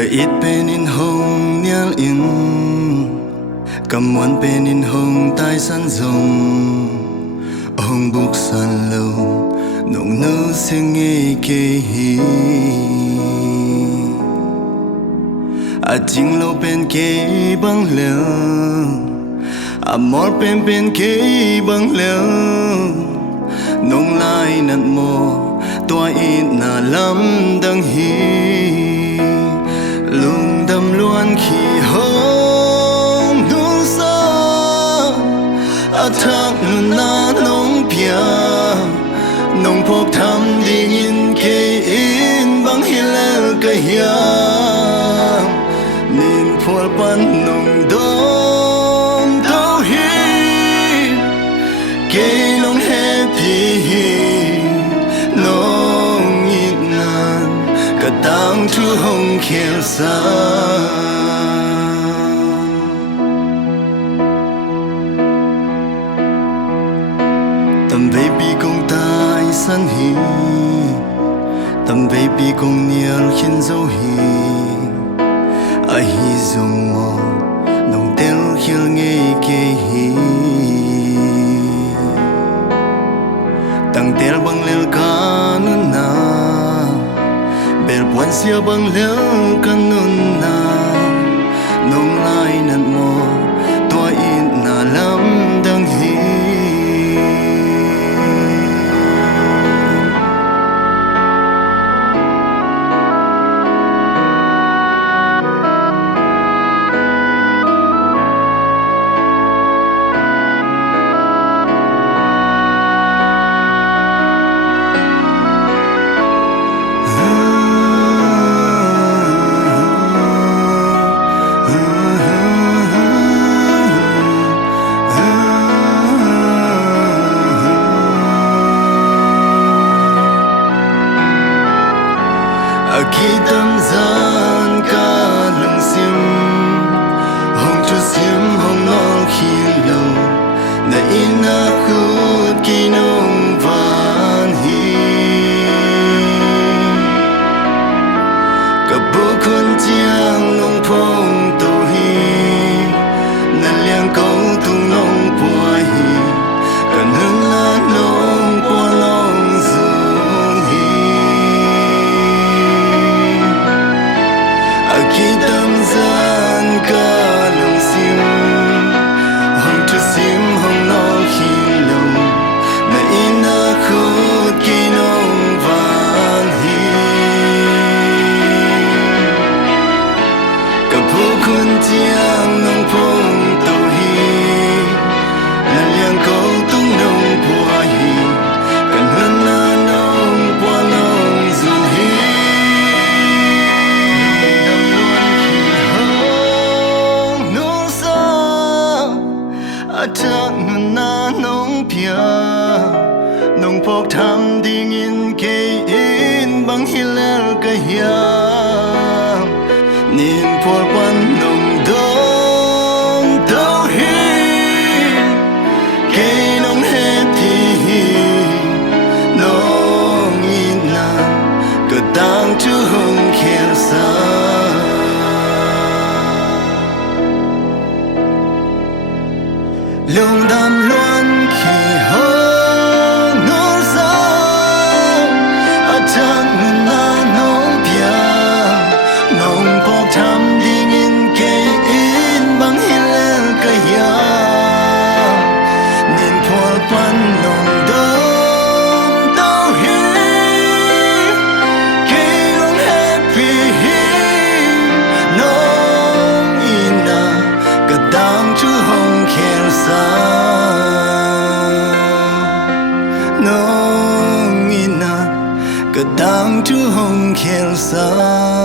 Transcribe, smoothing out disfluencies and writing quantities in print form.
Cái ít bên in hồng nial in cầm muôn bên in hồng tai san rồng hồng bục san lâu nồng nơ sinh nghe kê hi chính lâu bên kê băng leo mót bên kê băng leo nông lai nặn mò toa ít na lắm đăng hi lung đâm luôn khi hông nu sa thác na nông pia nông phok tham đi in kê in băng hi lel cái hiam nin phol pan nông đom đau hi kê nông happy nông ít nan cả tang chu hồng khéo xa tâm về bi công tai san hi tâm về bi công niel khiến dấu hi ai hi dùng mò nông tel khiêu nghe kê hi tăng tel băng lel kanun na bel puan sia băng lel kanun na nông lai nan mo toa in na lam dang hi khi tâm gian ca lung sim hồng cho sim hồng non khi lâu na ina khut ki nong van hi ka bu kun chiang nong phong tu hi na liang câu tung nong pua hi ka nương la nong pua long zun hi khi tâm gian ca lung sim hồng cho sim hồng non khi lâu na ina khut ki nong van hi ka pu kun chiang nong phong tu hi na liang câu tung nong pua hi kan hun na nong pua nong zun hi thác na nông pia nông phok tham đi in kê in băng hi lel cái hiam nin phol pan nông đom đau hi kê nông happy nông in na cơ tang chu hồng khéo xa lung đam luan khi hông nô sa thang na nông pia nông phok tham đi in kê in băng hi lel cái hiam nin phol pan nông đom đau hi kê nông happy nông ina cả tang chu hồng khéo xa nong ina ka dang chu hồng khéo xa